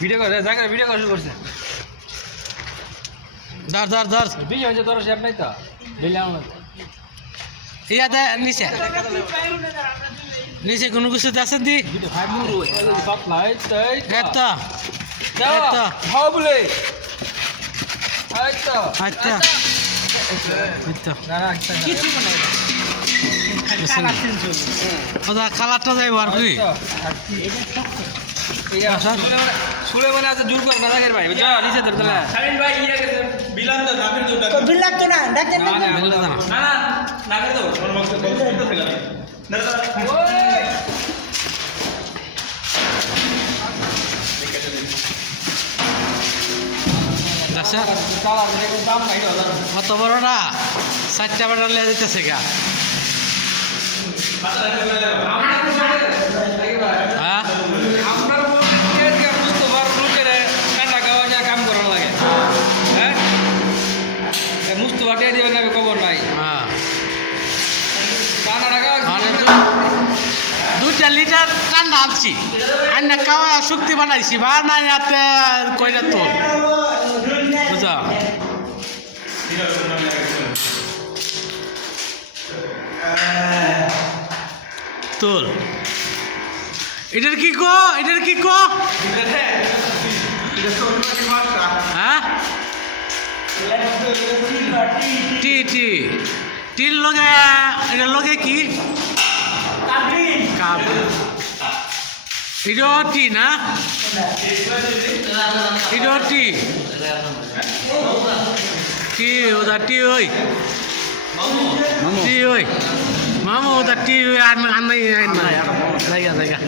video করে জায়গা video করে শুরু করছে ধর ভিডিও হয়েছে তোর শেপ নাই তো দিলাম না ইয়াতে নিচে কোনো কিছু আছে দি ভিডিও ফাইভ মুরু সব লাইট তাই এটা তো হাও বলে এই তো আচ্ছা আচ্ছা না না কিছু বানাই ওটা কালারটা যাইব আর কি সুলেমান আছে জোর কর না রাখের ভাই বুঝছো নিচে ধর তাহলে শামিল ভাই ইয়া গেছে বিলান তো নাকের জোরটা তো বিল লাগতো না দেখেন না নাকের দাও না ওই আচ্ছা কালা দেখো দাম নাই দাদা কত বড়টা 4টা বাটা লিয়ে দিতেছে গা হ্যাঁ আপনার মধ্যে বুঝতে পারো লোকের কাটা গাওয়া যা কাম করা লাগে হ্যাঁ মুস্তফা দিয়ে দিবেন না খবর নাই হ্যাঁ কাটা টাকা মানে 2 লিটার ঠান্ডা আনছি আন্না খাওয়া শক্তি বানাইছি বা না ইয়াতে কইরা তো বুঝা তোল এটার কি কো হ্যাঁ টির লগে এটার লগে কি কাপ এটা টি না এটা টি ওটা টি ওই মামু ওটা টি ওই আর নাই জায়গা